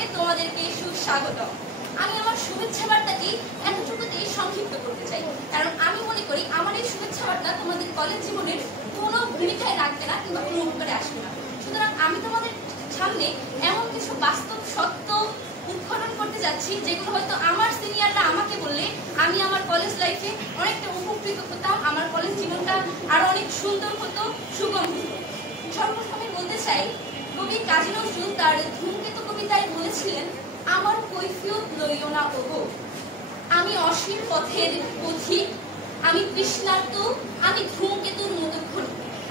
কলেজে তোমাদেরকে সুস্বাগতম। আমি আমার শুভেচ্ছা বার্তাটি এতটুকুতেই সংক্ষিপ্ত করতে চাই, কারণ আমি মনে করি আমার এই শুভেচ্ছা বার্তা তোমাদের কলেজ জীবনের কোনো ভূমিকায় রাখবে না কিংবা কোনো উপকারে আসবে না। সুতরাং আমি তোমাদের সামনে এমন কিছু বাস্তব সত্য উদ্ঘাটন করতে যাচ্ছি যেগুলো হয়তো আমার সিনিয়ররা আমাকে বললে আমি আমার কলেজ লাইফে অনেকটা উপকৃত হতাম, আমার কলেজ জীবনটা আরো অনেক সুন্দর হতো, সুগম হতো। সর্বপ্রথমে বলতে চাই, কবি কাজী নজরুল তার ধূমকেতু কবিতায় বলেছিলেন, আমার কৈফিয়ত লইও না ওগো, আমি অসীম পথের পথিক, আমি তৃষ্ণার্ত, আমি ধূমকেতুর মতো ঘুরি।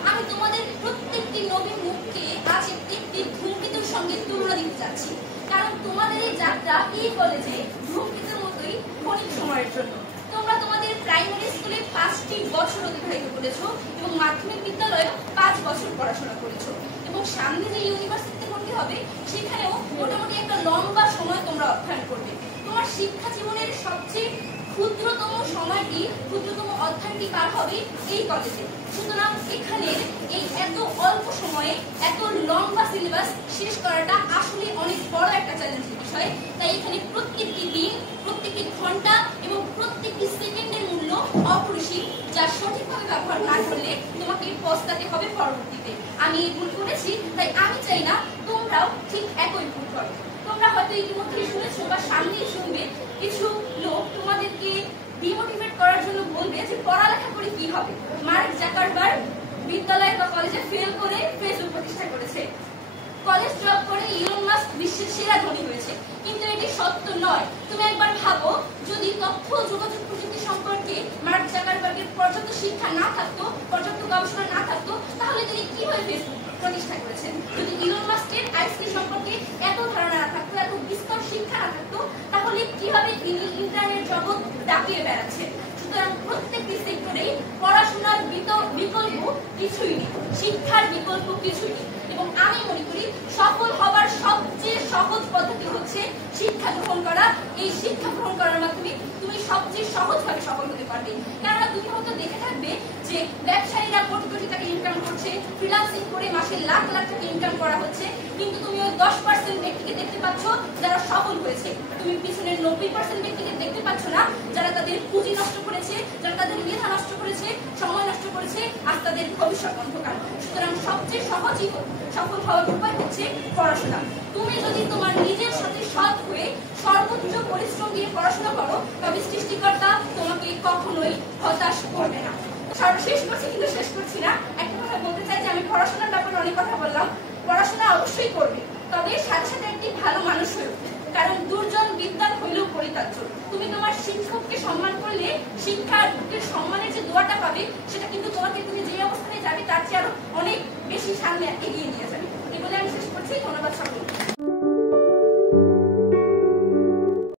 আমি তোমাদের প্রত্যেকটি নবীন মুখকে আজ একটি ধূমকেতুর সঙ্গে তুলনা দিতে চাচ্ছি, কারণ তোমাদের এই যাত্রা এই কলেজে ধূমকেতুর মতোই ক্ষণিক সময়ের জন্য। তোমরা তোমাদের প্রাইমারি স্কুলে 5টি বছর অতিবাহিত করেছো এবং মাধ্যমিক বিদ্যালয়ে 5 বছর পড়াশোনা করেছো, এবং সামনে যে ইউনিভার্সিটিতে ভর্তি হবে সেখানেও মোটামুটি একটা লম্বা সময় তোমরা অধ্যয়ন করবে। তোমার শিক্ষা জীবনের সবচেয়ে ক্ষুদ্রতম সময়টি, ক্ষুদ্রতম অধ্যায়টি পার হবে এই কলেজে। সুতরাং এখানে এই এত অল্প সময়ে এত লম্বা সিলেবাস শেষ করাটা আসলে অনেক বড় একটা চ্যালেঞ্জের বিষয়। তাই এখানে প্রত্যেকটি দিন, প্রত্যেকটি ঘন্টা এবং প্রত্যেকটি সেকেন্ডের মূল্য অপরিসীম, যা সঠিকভাবে ব্যবহার না করলে তোমাকে পস্তাতে হবে পরবর্তীতে। আমি এই ভুল করেছি, তাই আমি চাই না তোমরাও ঠিক একই ভুল করো। তোমরা হয়তো ইতিমধ্যে শুনেছো বা সামনেই শুনবে, কিছু লোক তোমাদেরকে ডিমোটিভেট করার জন্য বলবে যে পড়ালেখা করে কি হবে। মার্ক জাকারবার্গ বিদ্যালয় বা কলেজে ফেল করে ফেসবুক প্রতিষ্ঠা করেছে, কলেজ ড্রপ করে ইলন মাস্ক বিশ্বের সেরা ধনী হয়েছে, কিন্তু এটি সত্য নয়। তুমি একবার ভাবো, যদি তথ্য ও যোগাযোগ প্রযুক্তি সম্পর্কে মার্ক জাকারবার্গের পর্যাপ্ত শিক্ষা না থাকতো, পর্যাপ্ত গবেষণা না থাকতো, তাহলে তিনি কিভাবে ফেসবুক প্রতিষ্ঠা করেছেন? যদি ইলন মাস্কের আইসি সম্পর্কে এত ধারণা না থাকতো, এত বিস্তর শিক্ষা না থাকতো, তাহলে কিভাবে তিনি ইন্টারনেট জগৎ দাপিয়ে বেড়াচ্ছেন? সুতরাং প্রত্যেকটি সেক্টরেই পড়াশোনার বিকল্প কিছুই নেই, শিক্ষার বিকল্প কিছুই নেই। এবং আমি মনে করি সফল হবার সবচেয়ে সহজ পদ্ধতি হচ্ছে শিক্ষা গ্রহণ করা। এই শিক্ষা গ্রহণ করার মাধ্যমে তুমি সবচেয়ে সহজভাবে সফল হতে পারবে। কেননা তুমি হয়তো দেখে থাকবে যে ব্যবসায়ীরা কোটি কোটি টাকা ইনকাম করছে, ফ্রিল্যান্সিং করে মাসে লাখ লাখ টাকা ইনকাম করা হচ্ছে, কিন্তু তুমি ওই 10% ব্যক্তিকে দেখতে পাচ্ছ যারা সফল হয়েছে। তুমি পিছনের 90% ব্যক্তিকে দেখতে পাচ্ছ না, যারা তাদের পুঁজি নষ্ট করেছে, যারা তাদের মেধা নষ্ট করেছে, সময় নষ্ট করেছে, আর তাদের ভবিষ্যৎ অন্ধকার। সুতরাং সবচেয়ে সহজই সফল হওয়ার উপায় হচ্ছে পড়াশোনা। তুমি যদি তোমার নিজের সাথে সৎ হয়ে সর্বোচ্চ পরিশ্রম দিয়ে পড়াশোনা করো, তবে সৃষ্টিকর্তা তোমাকে কখনোই হতাশ করবে না। সর্বশেষ করছি, কিন্তু শেষ করছি না, একটা কথা বলতে চাই যে আমি পড়াশোনার ব্যাপারে অনেক কথা বললাম। পড়াশোনা অবশ্যই করবে, তবে সাথে সাথে একটি ভালো মানুষ হয়ে উঠবে, কারণ দুর্জন বিদ্যান হইলেও পরিত্যাজ্য। তুমি তোমার শিক্ষককে সম্মান করলে শিক্ষার্থীর সম্মানের যে দোয়াটা পাবে, সেটা কিন্তু তোমাকে তুমি যে অবস্থানে যাবে তার চেয়ে আরো অনেক বেশি সামনে এগিয়ে নিয়ে যাবে।